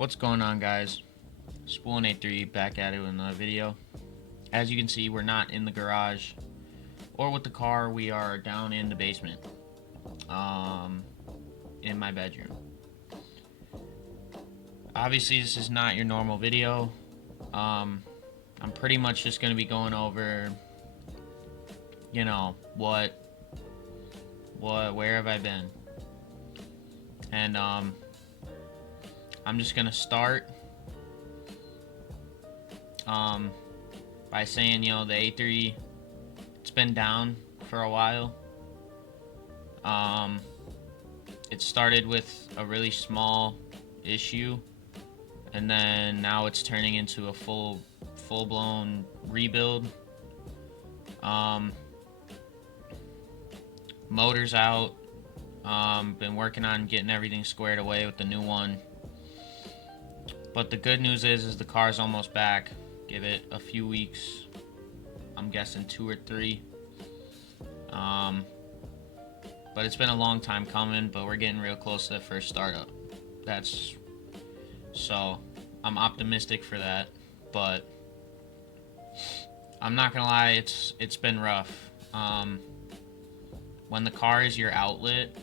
What's going on, guys? Spoolin83 back at it with another video. As you can see, we're not in the garage or with the car. We are down in the basement, in my bedroom. Obviously, this is not your normal video. I'm pretty much just going to be going over, where have I been? And, I'm just going to start by saying, the A3, it's been down for a while. It started with a really small issue, and then now it's turning into a full-blown rebuild. Motor's out. Been working on getting everything squared away with the new one. But the good news is the car's almost back. Give it a few weeks. I'm guessing 2 or 3. But it's been a long time coming, but we're getting real close to the first startup. So I'm optimistic for that, but I'm not gonna lie, it's been rough. When the car is your outlet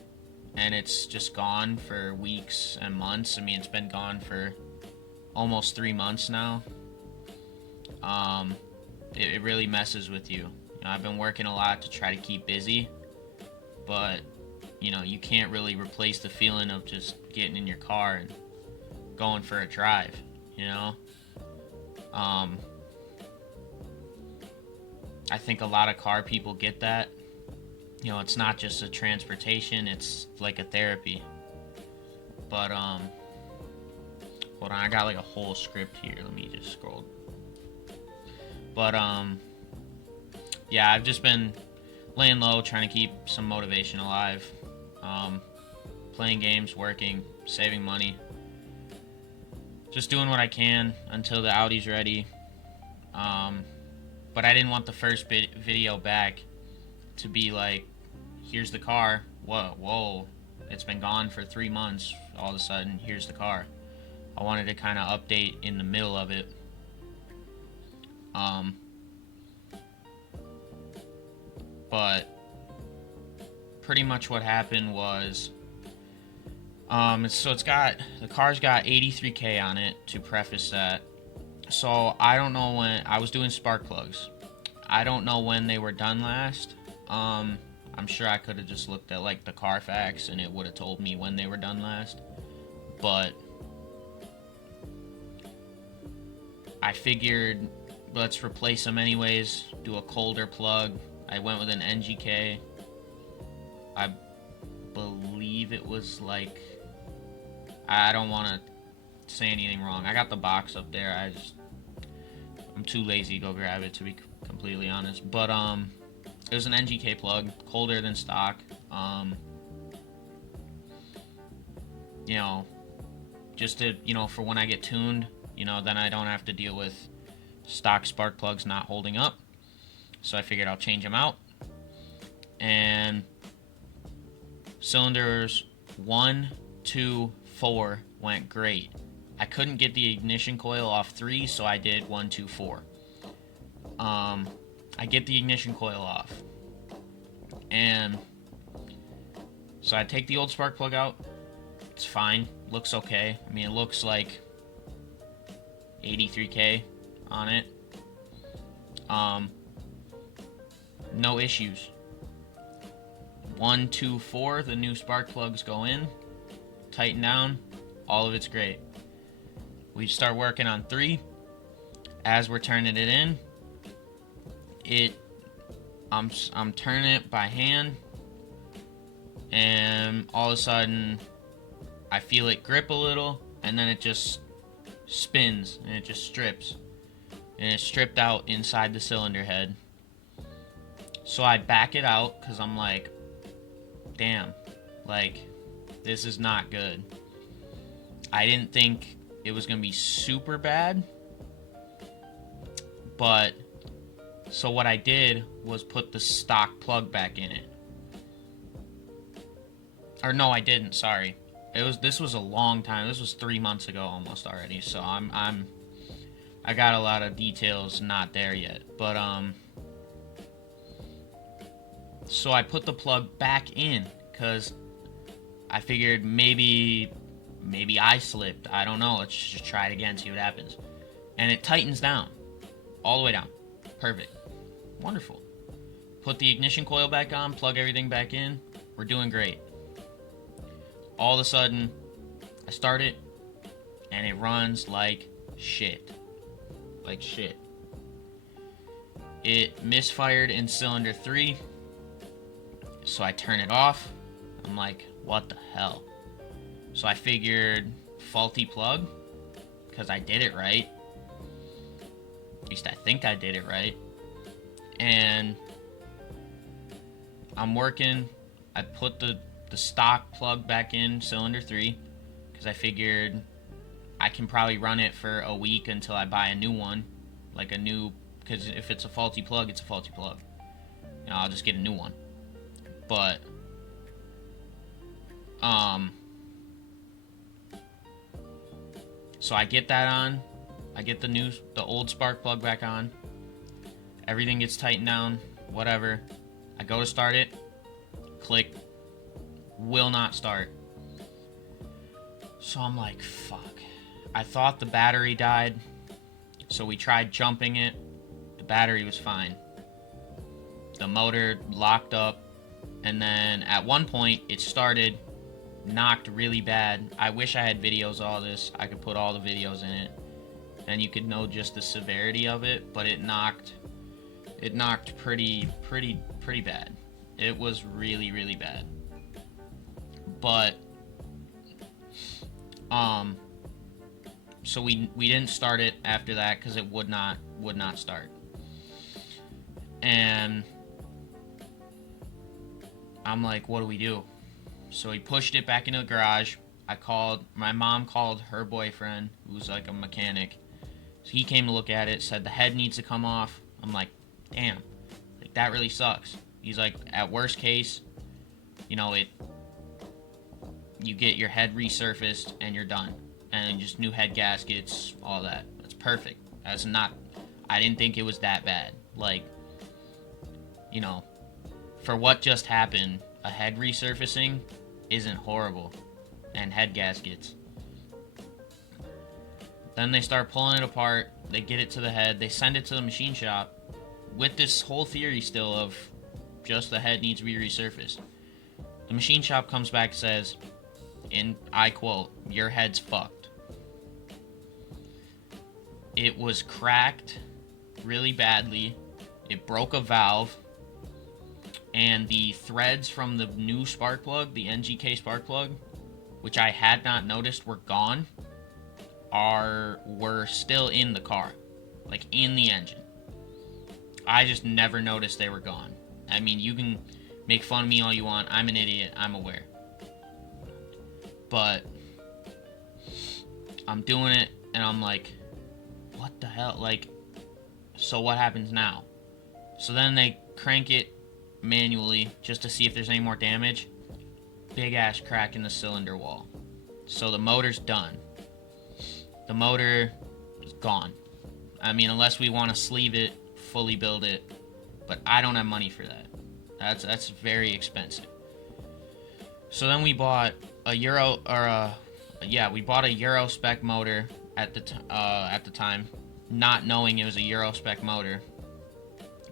and it's just gone for weeks and months, it's been gone for almost 3 months now. It really messes with you. I've been working a lot to try to keep busy, but you can't really replace the feeling of just getting in your car and going for a drive. I think a lot of car people get that. It's not just a transportation, it's like a therapy. But hold on, I got like a whole script here. Let me just scroll. But yeah, I've just been laying low, trying to keep some motivation alive. Playing games, working, saving money. Just doing what I can until the Audi's ready. But I didn't want the first video back to be like, here's the car. Whoa, it's been gone for 3 months. All of a sudden, here's the car. I wanted to kind of update in the middle of it. But pretty much what happened was, the car's got 83K on it, to preface that. So I don't know when I was doing spark plugs. I don't know when they were done last. I'm sure I could have just looked at like the Carfax and it would have told me when they were done last. But I figured, let's replace them anyways, do a colder plug. I went with an NGK. I believe it was like, I don't want to say anything wrong. I got the box up there. I'm too lazy to go grab it, to be completely honest. But it was an NGK plug, colder than stock. Just to, for when I get tuned, then I don't have to deal with stock spark plugs not holding up. So I figured I'll change them out. And cylinders 1, 2, 4 went great. I couldn't get the ignition coil off 3, so I did 1, 2, 4. I get the ignition coil off, and so I take the old spark plug out. It's fine, looks okay. It looks like 83K on it. No issues. 1, 2, 4, the new spark plugs go in, tighten down, all of it's great. We start working on 3. As we're turning it in, I'm turning it by hand, and all of a sudden I feel it grip a little, and then it just spins and it just strips, and it's stripped out inside the cylinder head. So I back it out because I'm like, damn, like, this is not good. I didn't think it was gonna be super bad, but so what I did was put the stock plug back in it. Or no, I didn't, sorry. This was a long time. This was 3 months ago almost already. So I got a lot of details not there yet. But so I put the plug back in because I figured maybe I slipped. I don't know. Let's just try it again, see what happens. And it tightens down, all the way down. Perfect. Wonderful. Put the ignition coil back on, plug everything back in. We're doing great. All of a sudden, I start it, and it runs like shit. Like shit. It misfired in cylinder 3, so I turn it off. I'm like, what the hell? So I figured faulty plug, because I did it right. At least I think I did it right. And I'm working. I put the stock plug back in cylinder 3, because I figured I can probably run it for a week until I buy a new one. Like a new, because if it's a faulty plug, it's a faulty plug. You know, I'll just get a new one. But so I get that on. I get the old spark plug back on. Everything gets tightened down, whatever. I go to start it. Click. Will not start. So I'm like, fuck. I thought the battery died. So we tried jumping it. The battery was fine. The motor locked up. And then at one point, it started, knocked really bad. I wish I had videos of all this. I could put all the videos in it. And you could know just the severity of it. But it knocked pretty bad. It was really, really bad. But so we didn't start it after that because it would not start. And I'm like, what do we do? So we pushed it back into the garage. My mom called her boyfriend, who's like a mechanic. So he came to look at it, said the head needs to come off. I'm like, damn, like that really sucks. He's like, at worst case, you know, you get your head resurfaced and you're done. And just new head gaskets, all that. That's perfect. I didn't think it was that bad. Like, you know, for what just happened, a head resurfacing isn't horrible. And head gaskets. Then they start pulling it apart. They get it to the head. They send it to the machine shop with this whole theory still of just the head needs to be resurfaced. The machine shop comes back and says, and I quote, "Your head's fucked." It was cracked really badly. It broke a valve. And the threads from the new spark plug, the NGK spark plug, which I had not noticed were gone, were still in the car. Like in the engine. I just never noticed they were gone. I mean, you can make fun of me all you want. I'm an idiot. I'm aware. But I'm doing it, and I'm like, what the hell? Like, so what happens now? So then they crank it manually just to see if there's any more damage. Big ass crack in the cylinder wall. So the motor's done. The motor is gone. I mean, unless we want to sleeve it, fully build it, but I don't have money for that. That's very expensive. So then we bought a Euro spec motor at the time, not knowing it was a Euro spec motor,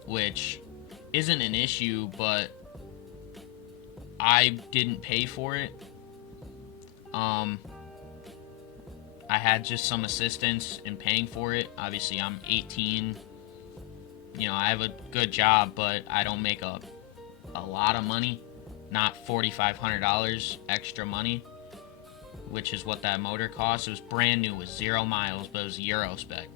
which isn't an issue, but I didn't pay for it. I had just some assistance in paying for it. Obviously, I'm 18. You know, I have a good job, but I don't make a lot of money. Not $4,500 extra money, which is what that motor cost. It was brand new with 0 miles, but it was Euro spec.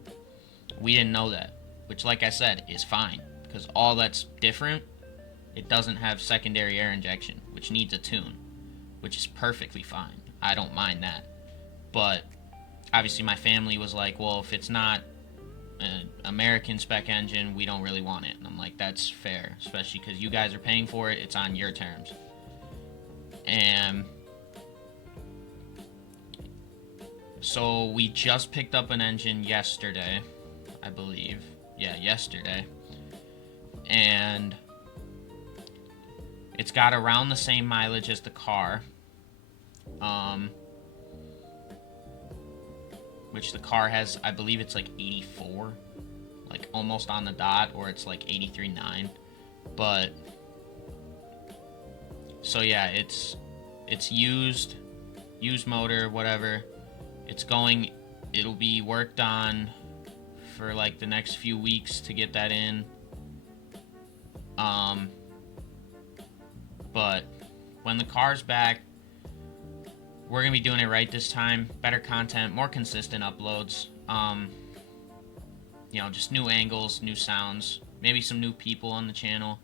We didn't know that, which, like I said, is fine, because all that's different, it doesn't have secondary air injection, which needs a tune, which is perfectly fine. I don't mind that. But obviously my family was like, well, if it's not an American spec engine, we don't really want it. And I'm like, that's fair, especially because you guys are paying for it. It's on your terms. And So we just picked up an engine yesterday, I believe. Yeah, yesterday. And it's got around the same mileage as the car. Which the car has, I believe it's like 84. Like almost on the dot, or it's like 83.9. But so yeah, it's used motor, whatever. It'll be worked on for like the next few weeks to get that in. But when the car's back, we're gonna be doing it right this time. Better content, more consistent uploads. Just new angles, new sounds, maybe some new people on the channel.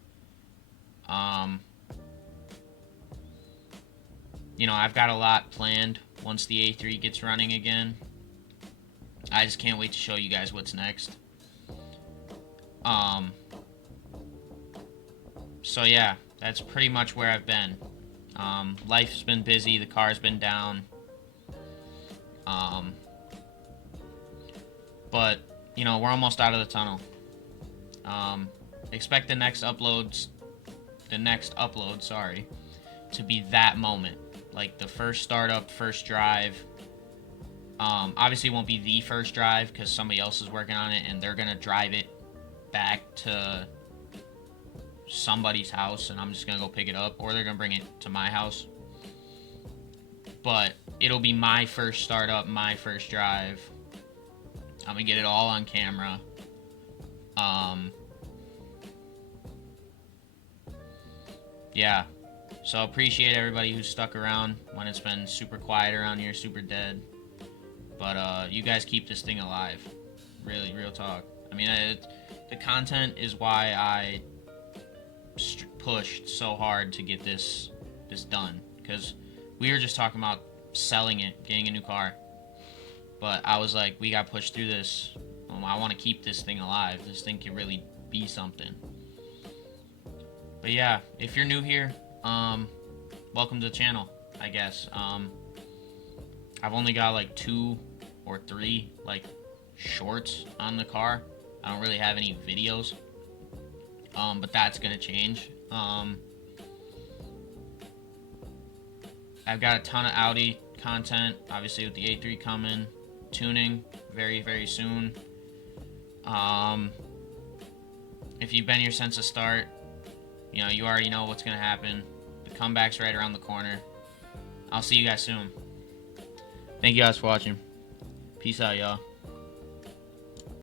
I've got a lot planned once the A3 gets running again. I just can't wait to show you guys what's next. So yeah, that's pretty much where I've been. Life's been busy, the car's been down. But, we're almost out of the tunnel. Expect the next upload, to be that moment. Like the first startup, first drive. Obviously it won't be the first drive because somebody else is working on it and they're gonna drive it back to somebody's house and I'm just gonna go pick it up, or they're gonna bring it to my house. But it'll be my first startup, my first drive. I'm gonna get it all on camera. Yeah. So appreciate everybody who's stuck around when it's been super quiet around here, super dead. But you guys keep this thing alive. Really, real talk. I mean, the content is why I pushed so hard to get this done. Because we were just talking about selling it, getting a new car. But I was like, we got to push through this. I want to keep this thing alive. This thing can really be something. But yeah, if you're new here, welcome to the channel, I guess. I've only got like 2 or 3 like shorts on the car. I don't really have any videos. But that's gonna change. I've got a ton of Audi content, obviously with the A3 coming, tuning very, very soon. If you've been here since the start, you already know what's gonna happen. The comeback's right around the corner. I'll see you guys soon. Thank you guys for watching. Peace out, y'all.